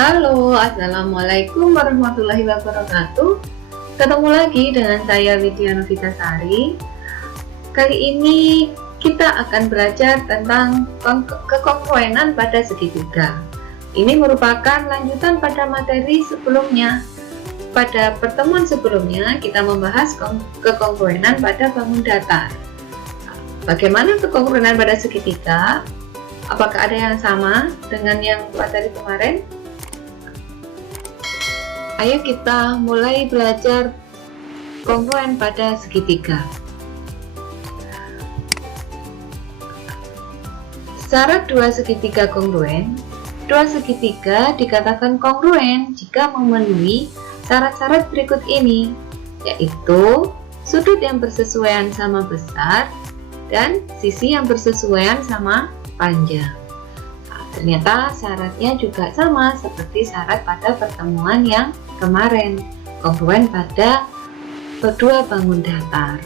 Halo, assalamualaikum warahmatullahi wabarakatuh. Ketemu lagi dengan saya Widya Novitasari. Kali ini kita akan belajar tentang kekongruenan pada segitiga. Ini merupakan lanjutan pada materi sebelumnya. Pada pertemuan sebelumnya kita membahas kekongruenan pada bangun datar. Bagaimana kekongruenan pada segitiga? Apakah ada yang sama dengan yang materi kemarin? Ayo kita mulai belajar kongruen pada segitiga. Syarat dua segitiga kongruen. Dua segitiga dikatakan kongruen jika memenuhi syarat-syarat berikut ini, yaitu sudut yang bersesuaian sama besar dan sisi yang bersesuaian sama panjang. Ternyata syaratnya juga sama seperti syarat pada pertemuan yang kemarin, kongruen pada kedua bangun datar.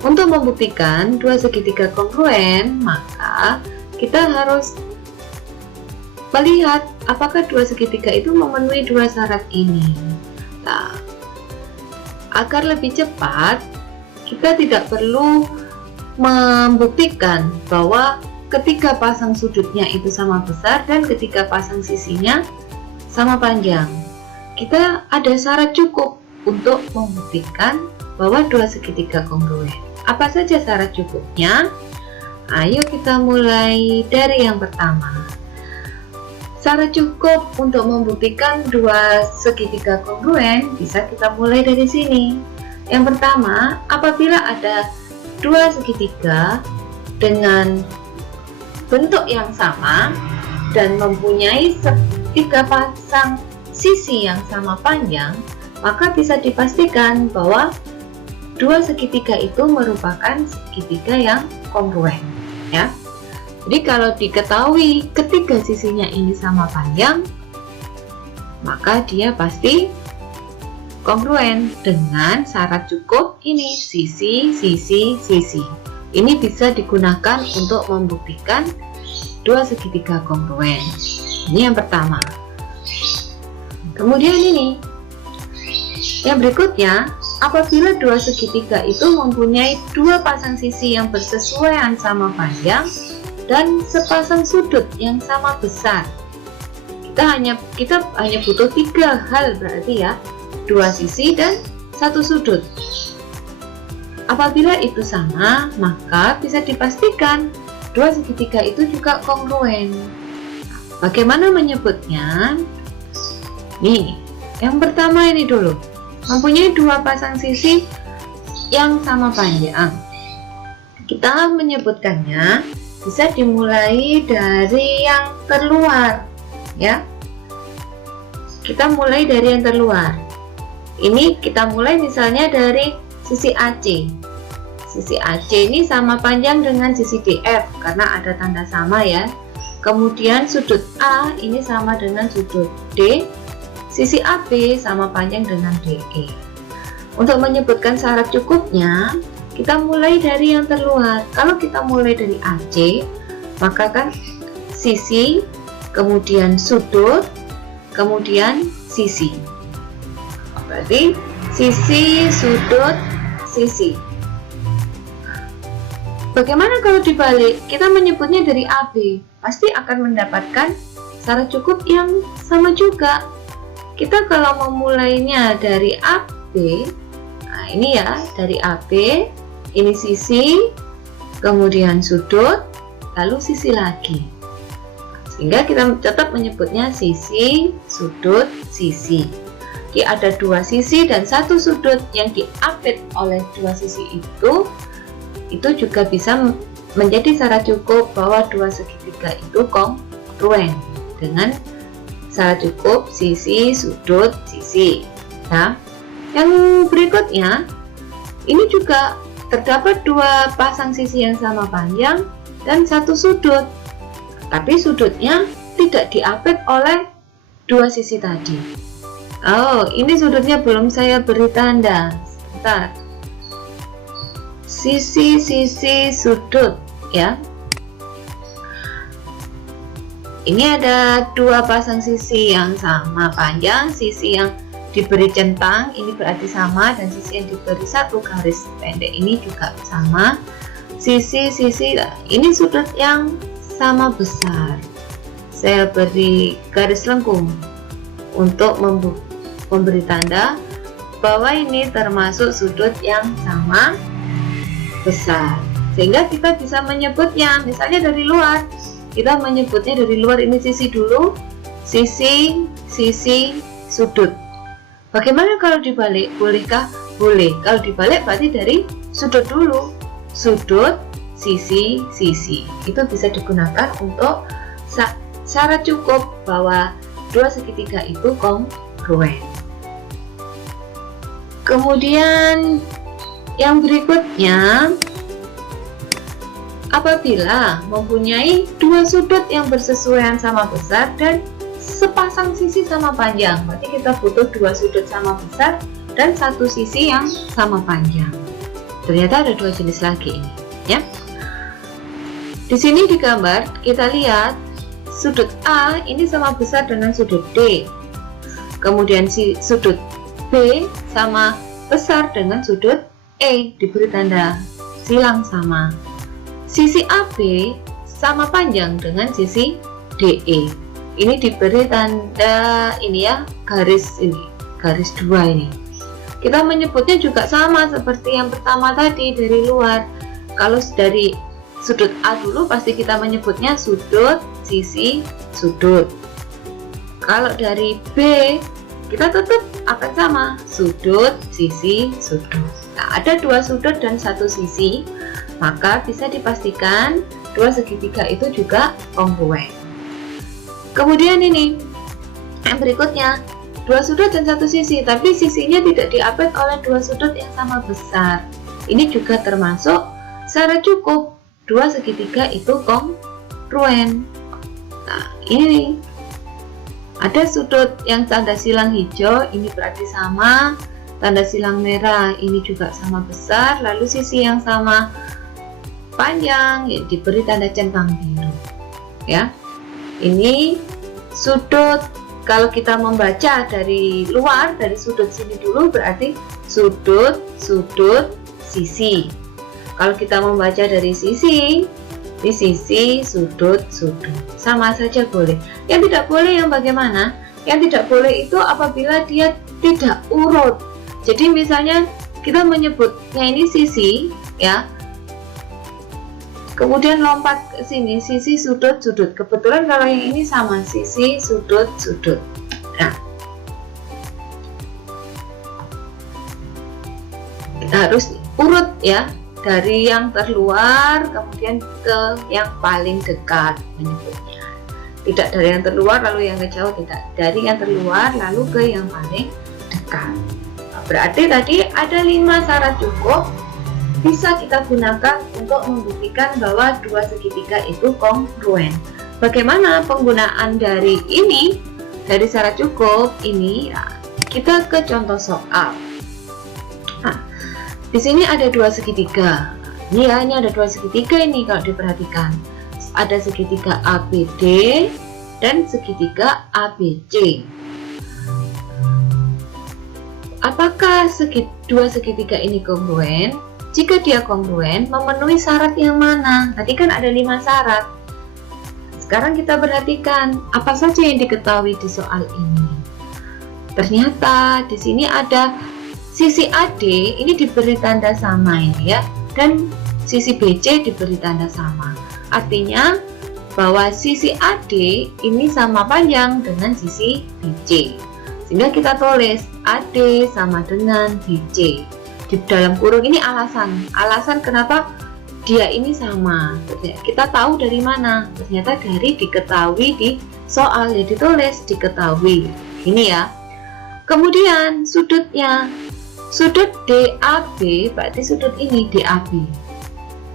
Untuk membuktikan dua segitiga kongruen, maka kita harus melihat apakah dua segitiga itu memenuhi dua syarat ini. Nah, agar lebih cepat, kita tidak perlu membuktikan bahwa ketika pasang sudutnya itu sama besar dan ketika pasang sisinya sama panjang. Kita ada syarat cukup untuk membuktikan bahwa dua segitiga kongruen. Apa saja syarat cukupnya? Ayo kita mulai dari yang pertama. Syarat cukup untuk membuktikan dua segitiga kongruen bisa kita mulai dari sini. Yang pertama, apabila ada dua segitiga dengan bentuk yang sama dan mempunyai tiga pasang sisi yang sama panjang, maka bisa dipastikan bahwa dua segitiga itu merupakan segitiga yang kongruen, ya. Jadi kalau diketahui ketiga sisinya ini sama panjang, maka dia pasti kongruen dengan syarat cukup ini, sisi, sisi, sisi. Ini bisa digunakan untuk membuktikan dua segitiga kongruen. Ini yang pertama. Kemudian ini, yang berikutnya, apabila dua segitiga itu mempunyai dua pasang sisi yang bersesuaian sama panjang dan sepasang sudut yang sama besar. Kita hanya butuh tiga hal berarti ya, dua sisi dan satu sudut. Apabila itu sama, maka bisa dipastikan dua segitiga itu juga kongruen. Bagaimana menyebutnya? Nih, yang pertama ini dulu, mempunyai dua pasang sisi yang sama panjang. Kita menyebutkannya bisa dimulai dari yang terluar, ya. Kita mulai dari yang terluar. Ini kita mulai misalnya dari sisi AC. Sisi AC ini sama panjang dengan sisi DF karena ada tanda sama ya. Kemudian sudut A ini sama dengan sudut D. Sisi AB sama panjang dengan DE. Untuk menyebutkan syarat cukupnya, kita mulai dari yang terluar. Kalau kita mulai dari AC, maka kan sisi, kemudian sudut, kemudian sisi. Berarti sisi, sudut, sisi. Bagaimana kalau dibalik? Kita menyebutnya dari AB, pasti akan mendapatkan syarat cukup yang sama juga. Kita kalau memulainya dari AB, nah ini ya, dari AB, ini sisi, kemudian sudut, lalu sisi lagi. Sehingga kita tetap menyebutnya sisi, sudut, sisi. Jadi ada dua sisi dan satu sudut yang diapit oleh dua sisi itu juga bisa menjadi syarat cukup bahwa dua segitiga itu kongruen dengan syarat cukup sisi, sudut, sisi. Nah, yang berikutnya ini juga terdapat dua pasang sisi yang sama panjang dan satu sudut, tapi sudutnya tidak diapit oleh dua sisi tadi. Oh, ini sudutnya belum saya beri tanda. Sebentar. Sisi, sisi, sudut, ya. Ini ada dua pasang sisi yang sama panjang, sisi yang diberi centang ini berarti sama, dan sisi yang diberi satu garis pendek ini juga sama. Sisi-sisi ini sudut yang sama besar, saya beri garis lengkung untuk memberi tanda bahwa ini termasuk sudut yang sama besar, sehingga kita bisa menyebutnya misalnya dari luar. Kita menyebutnya dari luar, ini sisi dulu, sisi, sudut. Bagaimana kalau dibalik? Bolehkah? Boleh. Kalau dibalik berarti dari sudut dulu, sudut, sisi. Itu bisa digunakan untuk syarat cukup bahwa dua segitiga itu kongruen. Kemudian yang berikutnya, apabila mempunyai dua sudut yang bersesuaian sama besar dan sepasang sisi sama panjang, berarti kita butuh dua sudut sama besar dan satu sisi yang sama panjang. Ternyata ada dua jenis lagi ini, ya. Di sini di gambar kita lihat sudut A ini sama besar dengan sudut D. Kemudian sudut B sama besar dengan sudut E, diberi tanda silang sama. Sisi AB sama panjang dengan sisi DE. Ini diberi tanda ini ya, garis dua ini. Kita menyebutnya juga sama seperti yang pertama tadi dari luar. Kalau dari sudut A dulu pasti kita menyebutnya sudut, sisi, sudut. Kalau dari B kita tetap akan sama, sudut, sisi, sudut. Nah, ada dua sudut dan satu sisi, maka bisa dipastikan dua segitiga itu juga kongruen. Kemudian ini yang berikutnya, dua sudut dan satu sisi, tapi sisinya tidak diapit oleh dua sudut yang sama besar. Ini juga termasuk syarat cukup dua segitiga itu kongruen. Nah, ini ada sudut yang tanda silang hijau, ini berarti sama. Tanda silang merah ini juga sama besar, lalu sisi yang sama panjang ya, diberi tanda centang biru, ya. Ini sudut, kalau kita membaca dari luar, dari sudut sini dulu berarti sudut, sisi. Kalau kita membaca dari sisi, di sisi, sudut, sama saja boleh. Yang tidak boleh yang bagaimana? Yang tidak boleh itu apabila dia tidak urut. Jadi misalnya kita menyebutnya ini sisi, ya, kemudian lompat ke sini, sisi, sudut. Kebetulan kalau yang ini sama, sisi, sudut. Nah, kita harus urut ya, dari yang terluar kemudian ke yang paling dekat menyebutnya. Tidak dari yang terluar lalu yang kejauh, tidak, dari yang terluar lalu ke yang paling dekat. Berarti tadi ada 5 syarat cukup bisa kita gunakan untuk membuktikan bahwa dua segitiga itu kongruen. Bagaimana penggunaan dari ini, dari syarat cukup ini? Nah, kita ke contoh soal. Nah, di sini ada dua segitiga. Ini ya, ini ada dua segitiga ini kalau diperhatikan. Ada segitiga ABD dan segitiga ABC. Apakah dua segitiga ini kongruen? Jika dia kongruen, memenuhi syarat yang mana? Tadi kan ada 5 syarat. Sekarang kita perhatikan apa saja yang diketahui di soal ini. Ternyata di sini ada sisi AD ini diberi tanda sama ini ya, dan sisi BC diberi tanda sama. Artinya bahwa sisi AD ini sama panjang dengan sisi BC. Sehingga kita tulis AD sama dengan BC. Di dalam kurung ini alasan kenapa dia ini sama. Kita tahu dari mana? Ternyata dari diketahui di soal, ya ditulis diketahui. Ini ya. Kemudian sudutnya, sudut DAB berarti sudut ini DAB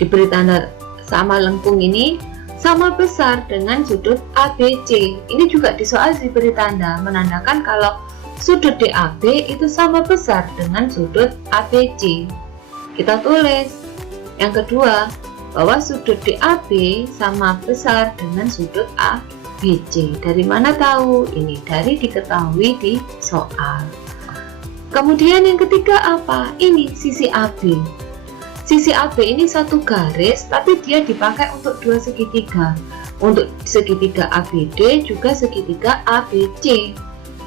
diberi tanda sama lengkung ini sama besar dengan sudut ABC. Ini juga di soal diberi tanda menandakan kalau sudut DAB itu sama besar dengan sudut ABC. Kita tulis yang kedua bahwa sudut DAB sama besar dengan sudut BC. Dari mana tahu? Ini dari diketahui di soal. Kemudian yang ketiga apa? Ini sisi AB. Sisi AB ini satu garis, tapi dia dipakai untuk dua segitiga. Untuk segitiga ABD juga segitiga ABC.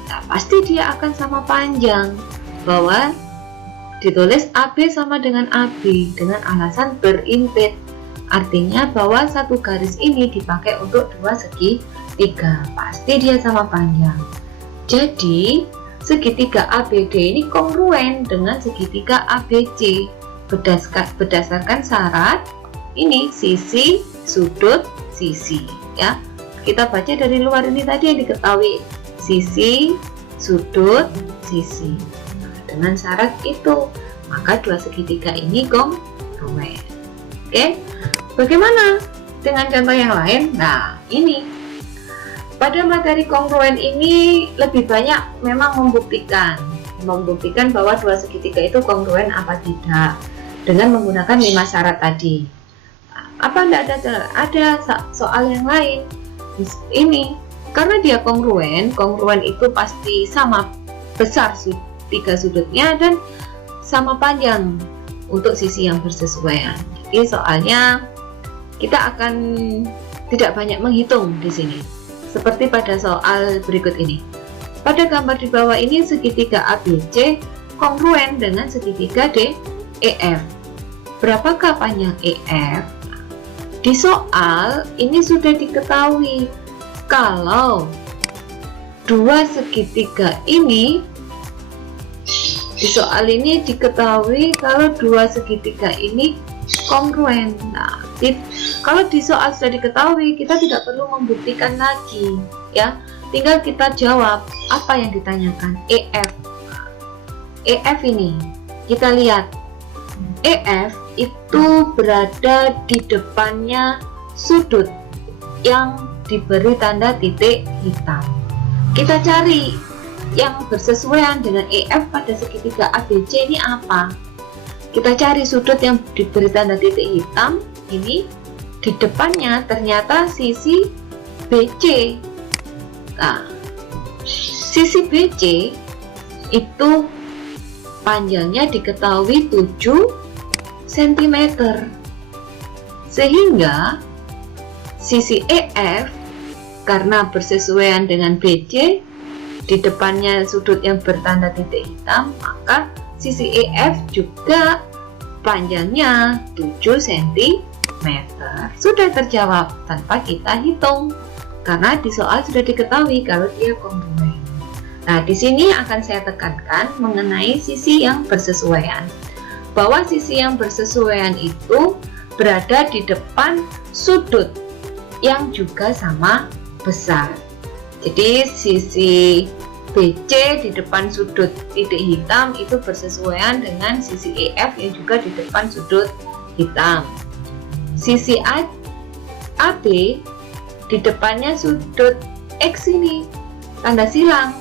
Nah, pasti dia akan sama panjang. Bahwa ditulis AB sama dengan AB dengan alasan berimpit. Artinya bahwa satu garis ini dipakai untuk dua segitiga. Pasti dia sama panjang. Jadi segitiga ABD ini kongruen dengan segitiga ABC berdasarkan syarat ini sisi, sudut, sisi ya. Kita baca dari luar ini tadi yang diketahui sisi, sudut, sisi. Nah, dengan syarat itu maka dua segitiga ini kongruen. Oke, bagaimana dengan contoh yang lain? Nah, ini pada materi kongruen ini lebih banyak memang membuktikan bahwa dua segitiga itu kongruen apa tidak dengan menggunakan 5 syarat tadi. Apa tidak ada soal yang lain ini karena dia kongruen itu pasti sama besar tiga sudutnya dan sama panjang untuk sisi yang bersesuaian. Jadi soalnya kita akan tidak banyak menghitung di sini. Seperti pada soal berikut ini. Pada gambar di bawah ini segitiga ABC kongruen dengan segitiga DEF. Berapakah panjang EF? Di soal ini sudah diketahui kalau dua segitiga ini di soal ini diketahui kalau dua segitiga ini kongruen. Nah, kalau di soal sudah diketahui, kita tidak perlu membuktikan lagi, ya. Tinggal kita jawab apa yang ditanyakan. EF. EF ini kita lihat. EF itu berada di depannya sudut yang diberi tanda titik hitam. Kita cari yang bersesuaian dengan EF pada segitiga ABC ini apa? Kita cari sudut yang diberi tanda titik hitam. Ini di depannya ternyata sisi BC. Nah, sisi BC itu panjangnya diketahui 7 cm. Sehingga sisi EF karena bersesuaian dengan BC di depannya sudut yang bertanda titik hitam, maka sisi EF juga panjangnya 7 cm. Sudah terjawab tanpa kita hitung karena di soal sudah diketahui kalau dia kongruen. Nah, di sini akan saya tekankan mengenai sisi yang bersesuaian. Bahwa sisi yang bersesuaian itu berada di depan sudut yang juga sama besar. Jadi sisi BC di depan sudut titik hitam itu bersesuaian dengan sisi EF yang juga di depan sudut hitam. Sisi AB di depannya sudut X ini tanda silang.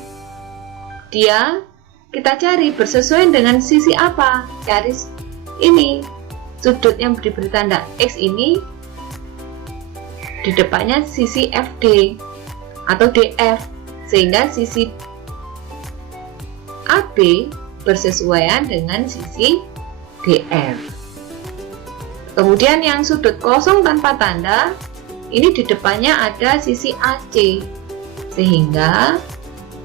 Kita cari bersesuaian dengan sisi apa? Cari ini sudut yang diberi tanda X ini di depannya sisi FD atau DF, sehingga sisi AB bersesuaian dengan sisi DF. Kemudian yang sudut kosong tanpa tanda ini di depannya ada sisi AC, sehingga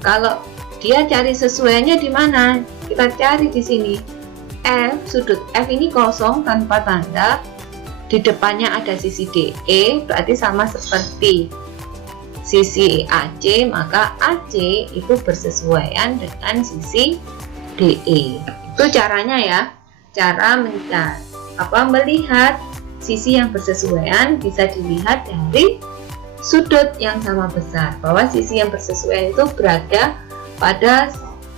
kalau dia cari sesuainya di mana? Kita cari di sini. Sudut F ini kosong tanpa tanda. Di depannya ada sisi DE, berarti sama seperti sisi AC, maka AC itu bersesuaian dengan sisi DE. Itu caranya ya. Cara melihat sisi yang bersesuaian bisa dilihat dari sudut yang sama besar. Bahwa sisi yang bersesuaian itu berada pada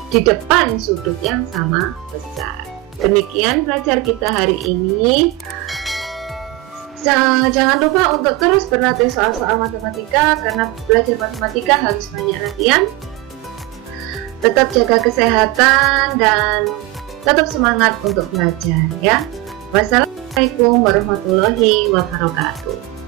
di depan sudut yang sama besar. Demikian belajar kita hari ini. Jangan lupa untuk terus berlatih soal-soal matematika karena belajar matematika harus banyak latihan. Tetap jaga kesehatan dan tetap semangat untuk belajar ya. Wassalamualaikum warahmatullahi wabarakatuh.